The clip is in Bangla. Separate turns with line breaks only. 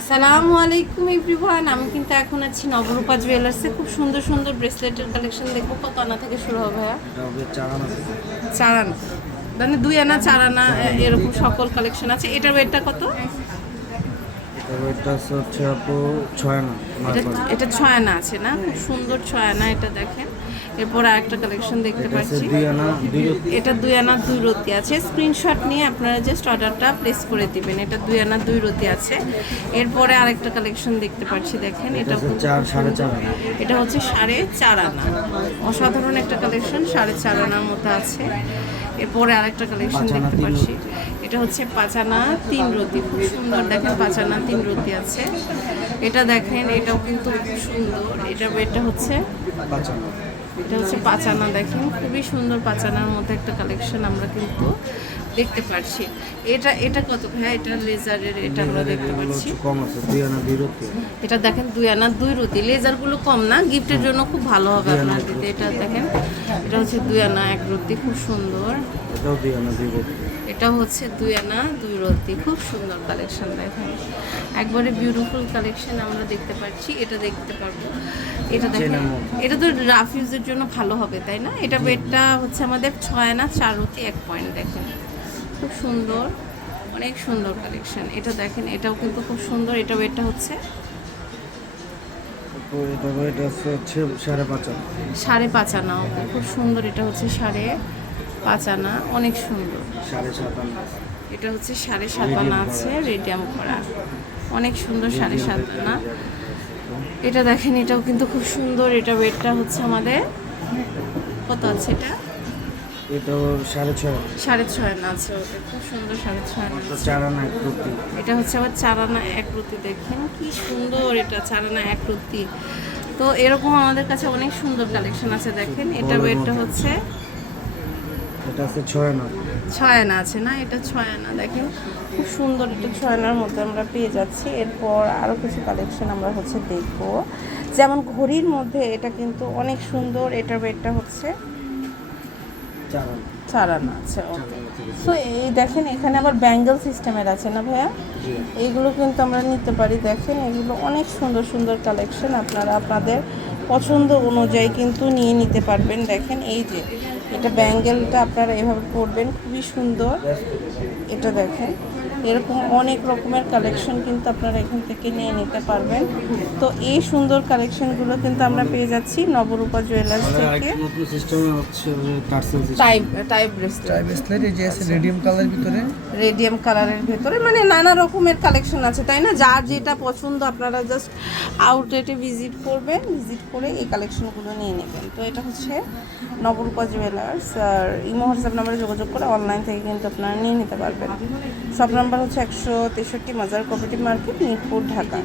আসসালামু আলাইকুম এভরিওয়ান আমি কিন্তু এখন আছি নবরূপা জুয়েলার্সে খুব সুন্দর সুন্দর ব্রেসলেটের কালেকশন দেখব। কত আনা থেকে শুরু হবে
চার আনা
মানে দুই আনা চার আনা এরকম সকল কালেকশন আছে। এটার ওয়েটটা কত?
এটা ছয় আনা
আছে না? খুব সুন্দর ছয় আনা এটা দেখেন। এরপর আরেকটা কালেকশন দেখতে পাচ্ছি। এটা দুই আনা দুই রতি আছে। স্ক্রিনশট নিয়ে আপনারা জাস্ট অর্ডারটা প্লেস করে দিবেন। এটা দুই আনা দুই রতি আছে। এরপরে আরেকটা কালেকশন দেখতে পাচ্ছি দেখেন।
এটা
এটা হচ্ছে সাড়ে চার আনা। অসাধারণ একটা কালেকশন সাড়ে চার আনার মতো আছে। এরপরে আরেকটা কালেকশন দেখতে পাচ্ছি। এটা হচ্ছে পাঁচানা তিন রতি খুব সুন্দর। দেখেন পাঁচানা তিন রতি আছে। এটা দেখেন এটাও কিন্তু খুব সুন্দর। এটা এটা হচ্ছে এটা হচ্ছে পাচানা দেখেন? খুবই সুন্দর পাচানার মধ্যে একটা কালেকশন আমরা কিন্তু দেখতে পাচ্ছি এটা এটা কত ভাই এটা লেজারের এটা আমরা দেখতে পাচ্ছি।
কম আছে দুই আনা দুই রতি।
এটা দেখেন দুই আনা দুই রুটি লেজারগুলো কম না গিফটের জন্য খুব ভালো হবে আপনার দিতে। এটা দেখেন এটা হচ্ছে দুই আনা এক রুটি খুব সুন্দর।
এটাও দুই আনা দুই রতি।
এটা হচ্ছে দুই আনা দুই রতি খুব সুন্দর কালেকশন দেখেন। একবারে বিউটিফুল কালেকশন আমরা দেখতে পাচ্ছি এটা দেখতে পারব। এটা দেখেন এটা তো রাফ ইউজের জন্য ভালো হবে তাই না? এটা বেডটা হচ্ছে আমাদের ছয় আনা চার রতি এক পয়েন্ট দেখেন। খুব সুন্দর অনেক সুন্দর কালেকশন এটা দেখেন এটাও কিন্তু খুব সুন্দর এটা ওয়েটটা হচ্ছে
এটা হচ্ছে সাড়ে পাঁচ আনা।
সাড়ে পাঁচ আনা ওকে খুব সুন্দর এটা হচ্ছে সাড়ে পাঁচ আনা অনেক সুন্দর।
সাড়ে সাত আনা।
এটা হচ্ছে সাড়ে সাত আনা আছে রেডিয়াম করা। অনেক সুন্দর সাড়ে সাত আনা। এটা দেখেন এটাও কিন্তু খুব সুন্দর এটা ওয়েটটা হচ্ছে আমাদের কত আছে এটা?
এটাও সাড়ে ছয়
সাড়ে ছয় আছে ওটা খুব সুন্দর সাড়ে ছয় আনা
এটা চার আনা এক রতি
এটা হচ্ছে আবার চার আনা এক রুটি দেখেন কি সুন্দর এটা চার আনা এক রুটি। তো এরকম আমাদের কাছে অনেক সুন্দর কালেকশন আছে দেখেন। এটা ওয়েটটা হচ্ছে
এটা আছে ছয় আনা
ছয় আনা আছে না? এটা ছয় আনা দেখেন। খুব সুন্দর এটা ছয় আনার মধ্যে আমরা পেয়ে যাচ্ছি। এরপর আরও কিছু কালেকশন আমরা হচ্ছে দেখব। যেমন ঘড়ির মধ্যে এটা কিন্তু অনেক সুন্দর এটার ওয়েটটা হচ্ছে
চার আনা
আছে
আনা
তো এই দেখেন এখানে আবার ব্যাঙ্গেল সিস্টেমের আছে না ভাইয়া? এইগুলো কিন্তু আমরা নিতে পারি দেখেন এগুলো অনেক সুন্দর সুন্দর কালেকশন আপনারা আপনাদের পছন্দ অনুযায়ী কিন্তু নিয়ে নিতে পারবেন। দেখেন এই যে এটা ব্যাঙ্গেলটা আপনারা এভাবে পরবেন খুবই সুন্দর। এটা দেখেন এরকম অনেক রকমের কালেকশন কিন্তু আপনারা এখান থেকে নিয়ে নিতে পারবেন। তো এই সুন্দর কালেকশনগুলো কিন্তু আমরা পেয়ে যাচ্ছি নবরূপা জুয়েলার্স থেকে।
আরেকটা নতুন সিস্টেমে হচ্ছে tassel system
type type bracelet
tie bracelet এই যে আছে রেডিয়াম ভিতরে।
রেডিয়াম কালারের ভেতরে মানে নানা রকমের কালেকশন আছে তাই না? যার যেটা পছন্দ আপনারা জাস্ট আউটলেটে ভিজিট করবেন ভিজিট করে এই কালেকশনগুলো নিয়ে নেবেন। তো এটা হচ্ছে নবরূপা জুয়েলার্স আর ইমো হোয়াটসঅ্যাপ নাম্বারে যোগাযোগ করে অনলাইন থেকে কিন্তু আপনারা নিয়ে নিতে পারবেন। সব নাম্বার হচ্ছে একশো তেষট্টি মাজার কোপারেটিভ মার্কেট মিরপুর, ঢাকা।